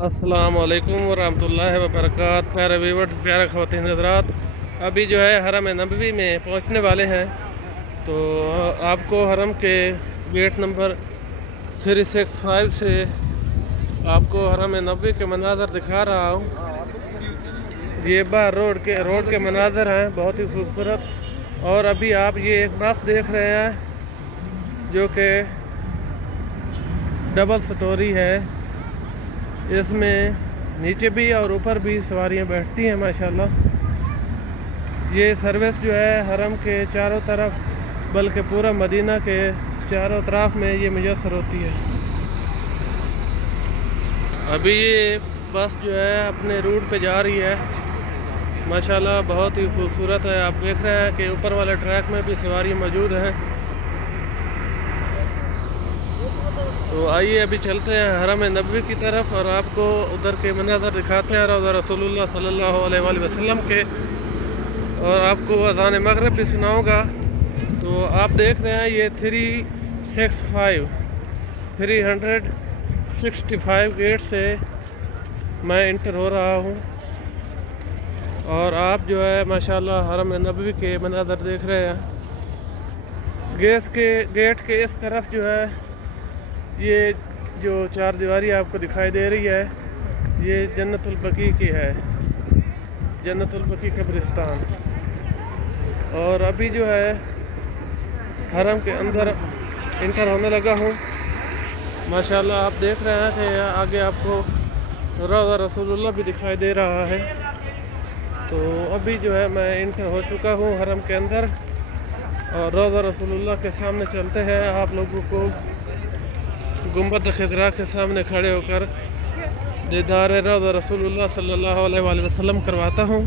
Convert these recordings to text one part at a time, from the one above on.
अस्सलामुअलैकुम वरहमतुल्लाहि वबरकात। प्यारे व्यूअर्स, प्यारे ख़वातीन हज़रात, अभी जो है हरम नबवी में पहुंचने वाले हैं। तो आपको हरम के गेट नंबर 365 से आपको हरम नबवी के मनाज़र दिखा रहा हूँ। ये बाहर रोड के मनाज़र हैं, बहुत ही खूबसूरत। और अभी आप ये एक बस देख रहे हैं जो कि डबल स्टोरी है। इसमें नीचे भी और ऊपर भी सवारियां बैठती हैं माशाल्लाह। ये सर्विस जो है हरम के चारों तरफ, बल्कि पूरा मदीना के चारों तरफ में ये मुयस्सर होती है। अभी ये बस जो है अपने रूट पे जा रही है माशाल्लाह, बहुत ही खूबसूरत है। आप देख रहे हैं कि ऊपर वाले ट्रैक में भी सवारियां मौजूद हैं। तो आइए अभी चलते हैं हरम नबवी की तरफ और आपको उधर के मनाज़र दिखाते हैं और रसूलुल्लाह सल्लल्लाहु अलैहि वसल्लम के, और आपको अज़ान मगरिब भी सुनाऊंगा। तो आप देख रहे हैं ये 365 गेट से मैं इंटर हो रहा हूँ। और आप जो है माशाल्लाह हरम नबवी के मनाज़र देख रहे हैं। गेट के इस तरफ जो है ये जो चार दीवारी आपको दिखाई दे रही है, ये जन्नतुल बकी की है, जन्नतुल बकी कब्रिस्तान। और अभी जो है हरम के अंदर इंटर होने लगा हूँ माशाल्लाह। आप देख रहे हैं कि आगे आपको रौज़ा रसूलुल्लाह भी दिखाई दे रहा है। तो अभी जो है मैं इंटर हो चुका हूँ हरम के अंदर, और रौज़ा रसूलुल्लाह के सामने चलते हैं। आप लोगों को गुंबद खिदरा के सामने खड़े होकर दीदार रौज़ा रसूलुल्लाह सल्लल्लाहु अलैहि वसल्लम करवाता हूँ।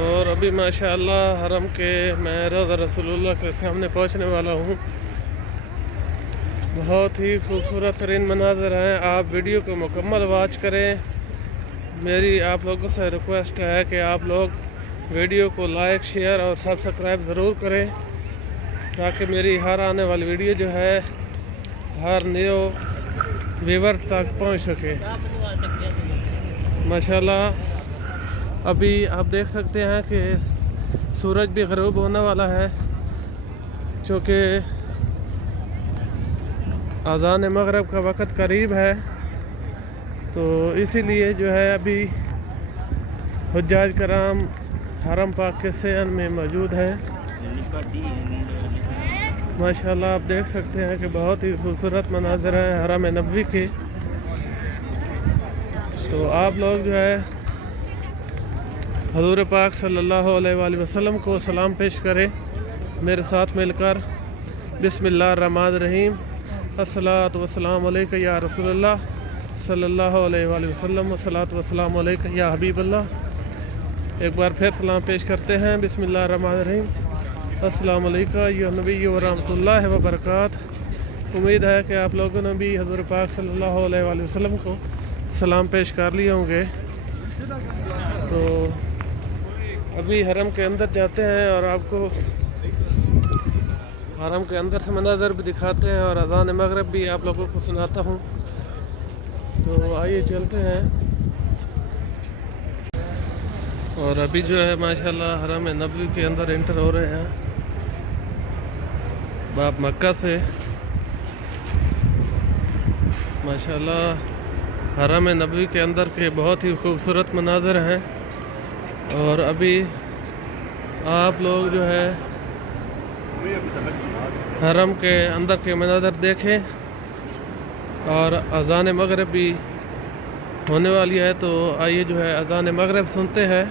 और अभी माशाअल्लाह हरम के मैं रौज़ा रसूलुल्लाह के सामने पहुँचने वाला हूँ। बहुत ही खूबसूरत तरीन मनाज़र हैं। आप वीडियो को मुकम्मल वॉच करें। मेरी आप लोगों से रिक्वेस्ट है कि आप लोग वीडियो को लाइक, शेयर और सब्सक्राइब ज़रूर करें, ताकि मेरी हर आने वाली वीडियो जो है हर न्यू व्यूअर तक पहुंच सके माशाल्लाह। अभी आप देख सकते हैं कि सूरज भी ग़रूब होने वाला है, चूँकि अज़ान मगरिब का वक़्त करीब है। तो इसीलिए जो है अभी हुज्जाज कराम हरम पाक के सैन में मौजूद है माशाल्लाह। आप देख सकते हैं कि बहुत ही खूबसूरत मनाज़र हैं हरम नबवी के। तो आप लोग जो है हज़ूर पाक सल्लल्लाहु अलैहि वसल्लम को सलाम पेश करें मेरे साथ मिलकर। बिस्मिल्लाहिर्रहमानिर्रहीम। अस्सलातु वस्सलामु अलैका या रसूलल्लाह सल्लल्लाहु अलैहि वसल्लम, वस्सलातु वस्सलामु अलैका या हबीबल्लाह। एक बार फिर सलाम पेश करते हैं। बिस्मिल्लाहिर्रहमानिर्रहीम। अस्सलामु अलैका या नबी व रहमतुल्लाहि व बरकात। उम्मीद है कि आप लोगों ने भी हज़रत पाक सल्लल्लाहु अलैहि वसल्लम को सलाम पेश कर लिए होंगे। तो अभी हरम के अंदर जाते हैं और आपको हरम के अंदर से मनाज़र भी दिखाते हैं और अज़ान मगरिब भी आप लोगों को सुनाता हूँ। तो आइए चलते हैं। और अभी जो है माशाल्लाह हरम नबवी के अंदर इंटर हो रहे हैं बाप मक्का से माशाल्लाह। हरम नबवी के अंदर के बहुत ही खूबसूरत मनाज़र हैं। और अभी आप लोग जो है हरम के अंदर के मनाज़र देखें, और अज़ान मगरिब भी होने वाली है। तो आइए जो है अज़ान मगरिब सुनते हैं।